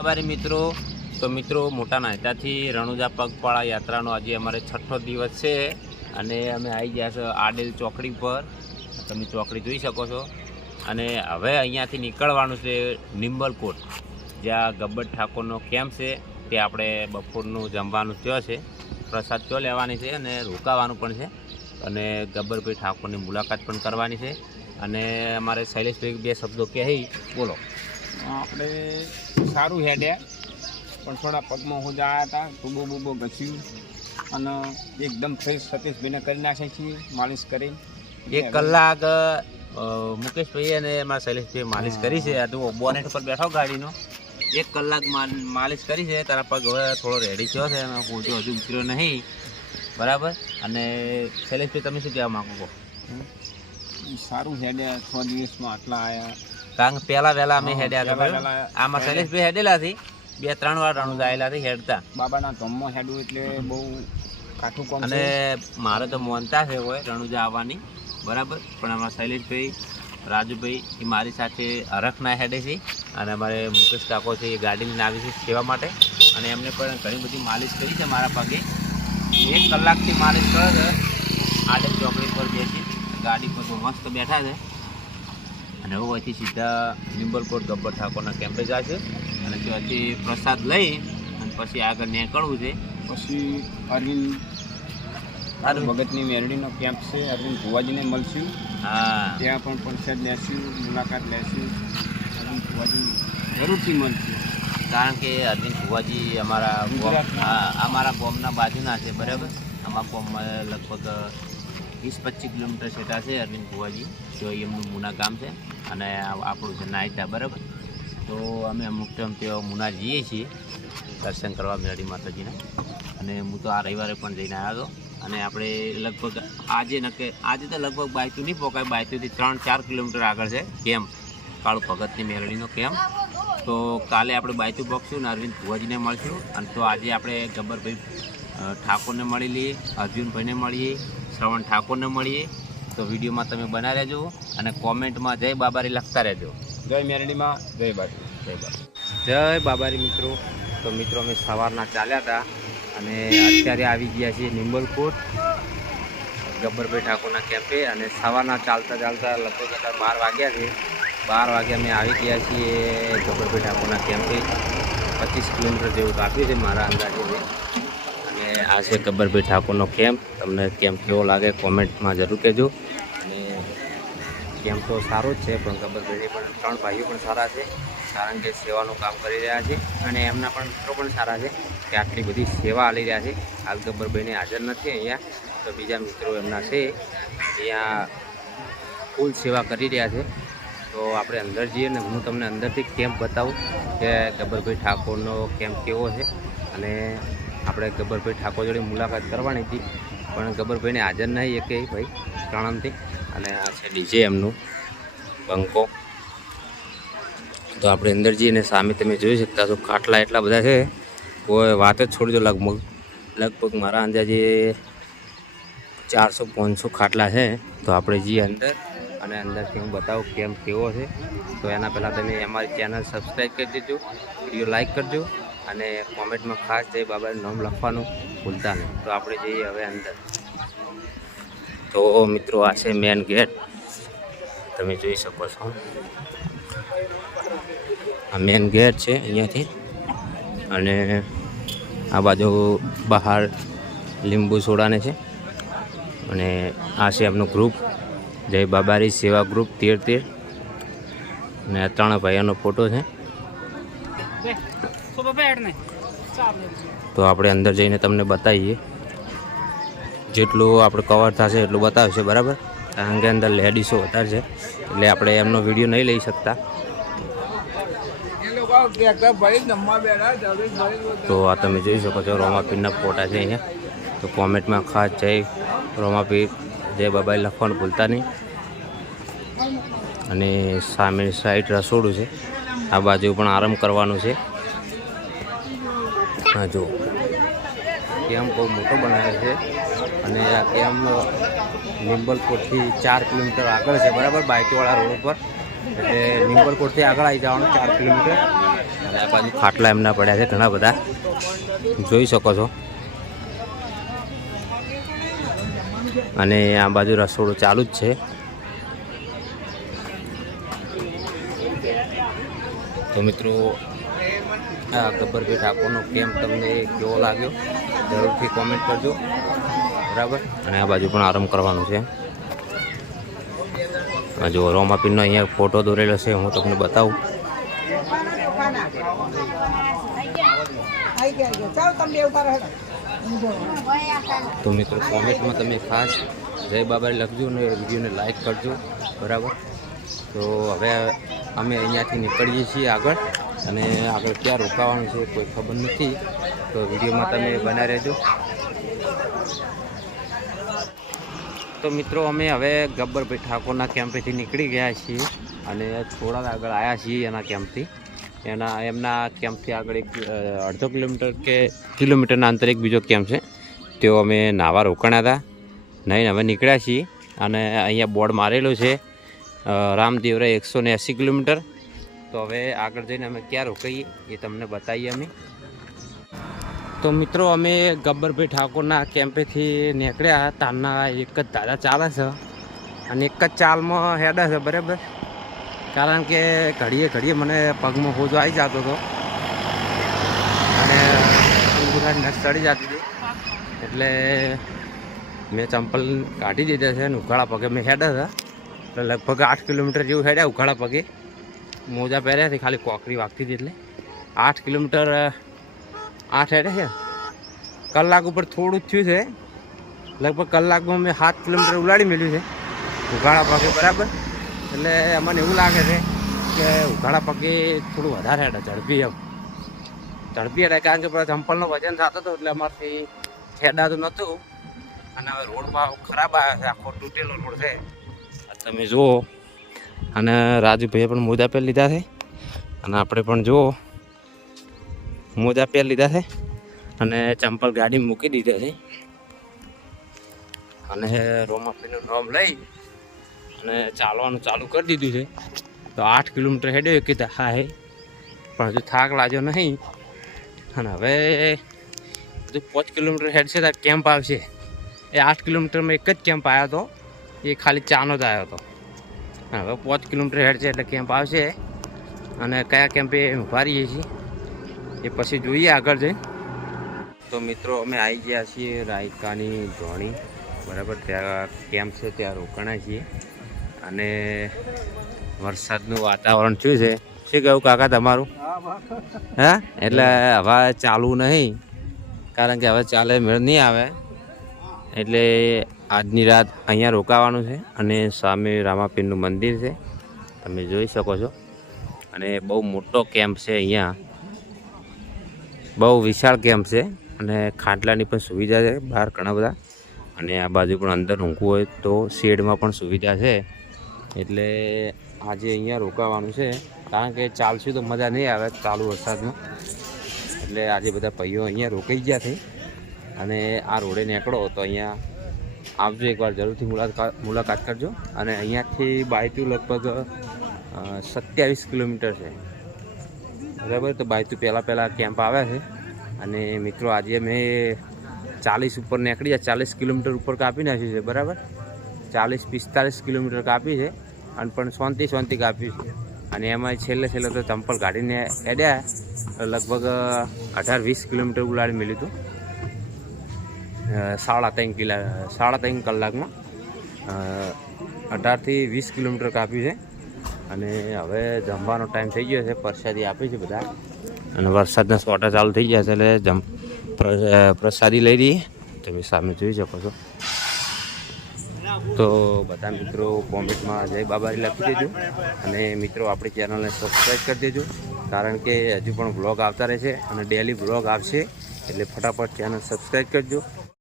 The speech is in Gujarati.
અમારે મિત્રો મોટા નાયતાથી રણુજા પગપાળા યાત્રાનો આજે અમારે 6ઠ્ઠો દિવસ છે અને અમે આવી ગયા છે આડેલ ચોકડી પર. તમે ચોકડી જોઈ શકો છો. અને હવે અહીંયાથી નીકળવાનું છે નિંબલકોટ, જ્યાં ગબ્બર ઠાકોરનો કેમ્પ છે. તે આપણે બપોરનું જમવાનું ત્યાં છે, પ્રસાદ ત્યાં લેવાની છે અને રોકાવાનું પણ છે અને ગબ્બરભાઈ ઠાકોરની મુલાકાત પણ કરવાની છે. અને અમારે શૈલેષભાઈ બે શબ્દો કહી બોલો. આપણે સારું હેડ્યા, પણ થોડા પગમાં હું આવ્યા હતા, ટૂબો બૂબો ઘસ્યું અને એકદમ ફ્રેશ સતીશભાઈને કરી નાખીએ છીએ માલિશ કરી. 1 કલાક મુકેશભાઈ અને એમાં શૈલેષભાઈ માલિશ કરી છે. આ તું બોનેટ ઉપર બેઠો ગાડીનો, 1 કલાક માલિશ કરી છે. તારા પગ હવે થોડો રેડી થયો છે, પોચો હજુ ઉતર્યો નહીં, બરાબર. અને શૈલેષભાઈ તમે શું કહેવા માગો? સારું હેડ્યા, 6 દિવસમાં આટલા આવ્યા. કારણ કે પહેલા વહેલા અમે હેડ્યા હતા. આમાં શૈલેષભાઈ હેડેલા હતી, 2-3 વાર રણુજા આવેલા હતી હેડતા. બાબાના ધોમમાં હેડવું એટલે બહુ કાઠું કામ. અને મારે તો મોનતા છે હોય રણુજા આવવાની, બરાબર. પણ અમારા શૈલેષભાઈ, રાજુભાઈ એ મારી સાથે હરખના હેડે છે અને અમારે મુકેશ કાકો છે એ ગાડી લઈને આવી છે સેવા માટે. અને એમને પણ ઘણી બધી માલિશ કરી છે મારા પગે. 1 કલાકથી માલિશ કરે છે. આડે ચોકડી પર બેસી ગાડી પર મસ્ત બેઠા છે. અને હવે અહીંથી સીધા નિંબલકોટ ગબ્બર ઠાકોરના કેમ્પે જાય છે અને ત્યાંથી પ્રસાદ લઈ અને પછી આગળ નીકળવું છે. પછી અરવિંદ ભગતની મેરડીનો કેમ્પ છે, અરવિંદ ભુવાજીને મળશું. હા, ત્યાં પણ પ્રસાદ લેશું, મુલાકાત લેશું. અરવિંદ ભુવાજીને જરૂરથી મળશું, કારણ કે અરવિંદ ભુવાજી અમારા ગામના બાજુના છે, બરાબર. અમારા ગામમાં લગભગ 20-25 કિલોમીટર છેટા છે અરવિંદ ભુવાજી. તો એમનું મુના ગામ છે અને આપણું છે નાયતા, બરાબર. તો અમે અમુક ટાઈમ ત્યાં મુના જઈએ છીએ દર્શન કરવા મેરડી માતાજીના. અને હું તો આ રવિવારે પણ જઈને આવ્યો હતો. અને આપણે લગભગ આજે તો લગભગ બાયતું નહીં પહોંચાય, બાયતુંથી 3-4 કિલોમીટર આગળ છે કેમ્પ, કાળુ ભગતની મેરડીનો કેમ્પ. તો કાલે આપણે બાયતું પહોંચશું અને અરવિંદ ભુવાજીને મળશું. અને તો આજે આપણે ગબ્બરભાઈ ઠાકોરને મળી લઈએ, અર્જુનભાઈને મળીએ, શ્રવણ ઠાકોરને મળીએ. તો વિડીયોમાં તમે બના રહેજો અને કોમેન્ટમાં જય બાબારી લખતા રહેજો. જય મેરડીમાં, જય બાબા, જય બાબા, જય બાબારી મિત્રો. તો મિત્રો અમે સવારના ચાલ્યા હતા અને અત્યારે આવી ગયા છીએ નિંબલકોટ ગબ્બરભાઈ ઠાકોરના કેમ્પે. અને સવારના ચાલતા લગભગ 12 વાગ્યા છે. 12 વાગે અમે આવી ગયા છીએ ગબ્બરભાઈ ઠાકોરના કેમ્પે. 25 કિલોમીટર જેવું કાપ્યું છે મારા અંદાજે. અને આ છે ગબ્બરભાઈ ઠાકોરનો કેમ્પ. તમને કેમ્પ કેવો લાગે કોમેન્ટમાં જરૂર કહેજો. અને કેમ્પ તો સારો જ છે, પણ ગબ્બરભાઈની પણ 3 ભાઈઓ પણ સારા છે, કારણ કે સેવાનું કામ કરી રહ્યા છે. અને એમના પણ મિત્રો પણ સારા છે કે આટલી બધી સેવા આપી રહ્યા છે. હાલ ગબ્બરભાઈને હાજર નથી અહીંયા, તો બીજા મિત્રો એમના છે અહીંયા ફૂલ સેવા કરી રહ્યા છે. તો આપણે અંદર જઈએ ને હું તમને અંદરથી કેમ્પ બતાવું કે ગબ્બરભાઈ ઠાકોરનો કેમ્પ કેવો છે. અને આપણે ગબ્બરભાઈ ઠાકોર જોડે મુલાકાત કરવાની હતી, પણ ગબ્બરભાઈને હાજર નહીં એ કે ભાઈ પ્રણામથી. અને આ છે ડીજે એમનું બંકો. તો આપણે અંદર જઈને સામે તમે જોઈ શકતા છો ખાટલા એટલા બધા છે, કોઈ વાત જ છોડજો. લગભગ મારા અંદાજે 400-500 ખાટલા છે. તો આપણે જઈએ અંદર અને અંદરથી હું બતાવું કેમ કેવો છે. તો એના પહેલાં તમે અમારી ચેનલ સબસ્ક્રાઈબ કરી દેજો, વિડીયો લાઈક કરજો અને કોમેન્ટમાં ખાસ જય બાબાનું નામ લખવાનું ભૂલતા નહીં. તો આપણે જઈએ હવે અંદર. તો મિત્રો આ છે મેન ગેટ, તમે જોઈ શકો છો. આ મેન ગેટ છે અહીંયાથી. અને આ બાજુ બહાર લીંબુ સોડાને છે. અને આ છે એમનું ગ્રુપ, જય બાબારી સેવા ગ્રુપ 13. અને આ 3 ભાઈઓનો ફોટો છે. તો આપણે અંદર જઈને તમને બતાવીએ, જેટલું આપણે કવર થશે એટલું બતાવશે, બરાબર. કારણ કે અંદર લેડીઝો વધારે છે એટલે આપણે એમનો વિડીયો નહીં લઈ શકતા. તો આ તમે જોઈ શકો છો રોમાપીરના ફોટા છે અહીંયા. તો કોમેન્ટમાં ખાસ જય રોમાપીર, જય બાબાઈ લખવાનું ભૂલતા નહીં. અને સામેની સાઈડ રસોડું છે, આ બાજુ પણ આરામ કરવાનું છે. હા જો કેમ્પ બહુ મોટો બનાવ્યો છે. અને આ કેમ્પ નિંબલકોટથી 4 કિલોમીટર આગળ છે, બરાબર, બાઇકવાળા રોડ ઉપર. એટલે નિંબલકોટથી આગળ આવી જવાનું 4 કિલોમીટર. અને આ બાજુ ખાટલા એમના પડ્યા છે ઘણા બધા, જોઈ શકો છો. અને આ બાજુ રસોડું ચાલુ જ છે. તો મિત્રો આ ગબ્બરભાઈ ઠાકોરનો કેમ્પ તમને કેવો લાગ્યો જરૂરથી કોમેન્ટ કરજો, બરાબર. અને આ બાજુ પણ આરામ કરવાનું છે. જો રોમાપીરનો અહીંયા ફોટો દોરેલો છે, હું તમને બતાવું. તો મિત્રો કોમેન્ટમાં તમે ખાસ જય બાબા લખજો અને વિડીયોને લાઈક કરજો, બરાબર. તો હવે અમે અહીંયાથી નીકળીએ છીએ આગળ, અને આગળ ક્યાં રોકાવાનું છે કોઈ ખબર નથી, તો વિડીયોમાં તમે બના રહેજો. તો મિત્રો અમે હવે ગબ્બરભાઈ ઠાકોરના કેમ્પેથી નીકળી ગયા છીએ અને થોડા આગળ આવ્યા છીએ એના કેમ્પથી. એમના કેમ્પથી આગળ એક અડધો કિલોમીટર કે કિલોમીટરના અંતરે એક બીજો કેમ્પ છે, તેઓ અમે નાવા રોકાણા હતા. નહીં હવે નીકળ્યા છીએ અને અહીંયા બોર્ડ મારેલું છે રામદેવરા 180 કિલોમીટર. તો હવે આગળ જઈને અમે ક્યાં રોકાઈએ એ તમને બતાવીએ અમે. તો મિત્રો અમે ગબ્બરભાઈ ઠાકોરના કેમ્પેથી નીકળ્યા, તારના એક જ દાદા ચાલે છે અને એક જ ચાલમાં હેડે છે, બરાબર. કારણ કે ઘડીએ મને પગમાં હોજો આવી જતો હતો અને અંગૂઠાની નસ ચડી જતી હતી, એટલે મેં ચંપલ કાઢી દીધા છે અને ઉઘાડા પગે મેં હેડ્યા હતા. એટલે લગભગ 8 કિલોમીટર જેવું હેડ્યા ઉઘાડા પગે. મોજા પહેર્યા હતી, ખાલી કોકરી વાગતી હતી, એટલે 8 કિલોમીટર 8 હેડે છે. કલાક ઉપર થોડું જ થયું છે, લગભગ કલાકમાં મેં 7 કિલોમીટર ઉલાડી મેળ્યું છે ઉઘાડા પગે, બરાબર. એટલે મને એવું લાગે છે કે ઉઘાડા પગે થોડું વધારે હેડે, ઝડપી હેડે, કારણ કે ચંપલનો વજન થતો હતો એટલે અમારથી હેડાતું નહોતું. અને હવે રોડ ભાવ ખરાબ આવ્યો છે, આખો તૂટેલો રોડ છે તમે જુઓ. અને રાજુભાઈએ પણ મોજા પહેરી લીધા છે અને આપણે પણ જુઓ મોજા પહેરી લીધા છે અને ચંપલ ગાડી મૂકી દીધા છે. અને રોમાપીનું નામ લઈ અને ચાલવાનું ચાલુ કરી દીધું છે. તો 8 કિલોમીટર હેડ્યો કીધા હા હે, પણ હજુ થાક લાગ્યો નહીં. અને હવે હજુ 5 કિલોમીટર હેડશે ત્યારે કેમ્પ આવશે. એ 8 કિલોમીટરમાં એક જ કેમ્પ આવ્યો હતો, એ ખાલી ચાનો જ આવ્યો હતો. હવે 5 કિલોમીટર હેડ છે એટલે કેમ્પ આવશે. અને કયા કેમ્પે ઊભા રહીએ છીએ એ પછી જોઈએ આગળ જઈને. તો મિત્રો અમે આવી ગયા છીએ રાયકાની ધોણી, બરાબર. ત્યાં કેમ્પ છે, ત્યાં રોકાણા છીએ. અને વરસાદનું વાતાવરણ શું છે, શું કહ્યું કાકા તમારું? હા, એટલે હવે ચાલુ નહીં, કારણ કે હવે ચાલે મેળ નહીં આવે, એટલે આજની રાત અહીંયા રોકાવાનું છે. અને સામે રામાપીરનું મંદિર છે, તમે જોઈ શકો છો. અને બહુ મોટો કેમ્પ છે અહીંયા, બહુ વિશાળ કેમ્પ છે. અને ખાટલાની પણ સુવિધા છે બહાર ઘણા બધા. અને આ બાજુ પણ અંદર ઊંઘવું હોય તો શેડમાં પણ સુવિધા છે. એટલે આજે અહીંયા રોકાવાનું છે, કારણ કે ચાલશું તો મજા નહીં આવે ચાલુ વરસાદમાં. એટલે આજે બધા ભાઈઓ અહીંયા રોકાઈ ગયા છે. અને આ રોડે નીકળો તો અહીંયા આવજો, એકવાર જરૂરથી મુલાકાત કરજો. અને અહીંયાથી બાયતુ લગભગ 27 કિલોમીટર છે, બરાબર. તો બાયતુ પહેલાં કેમ્પ આવે છે. અને મિત્રો આજે મેં 40 ઉપર નીકળી જાય, 40 કિલોમીટર ઉપર કાપી નાખ્યું છે, બરાબર. 40-45 કિલોમીટર કાપી છે અને પણ શાંતિ કાપી છે. અને એમાં છેલ્લે તો ચંપલ કાઢીને એડ્યા લગભગ 18-20 કિલોમીટર ઉલાડી મેળ્યું હતું. 3.5 કલાકમાં 18 થી 20 કિલોમીટર કાપ્યું છે. અને હવે જમવાનો ટાઈમ થઈ ગયો છે, પ્રસાદી આપી છે બધા. અને વરસાદના સોટા ચાલુ થઈ ગયા છે, એટલે પ્રસાદી લઈ રહીએ, તમે સામે જોઈ શકો છો. તો બધા મિત્રો કોમેન્ટમાં જય બાબારી લખી દેજો. અને મિત્રો આપણી ચેનલને સબસ્ક્રાઈબ કરી દેજો, કારણ કે હજુ પણ બ્લોગ આવતા રહેશે અને ડેલી બ્લોગ આવશે, એટલે ફટાફટ ચેનલ સબસ્ક્રાઈબ કરજો.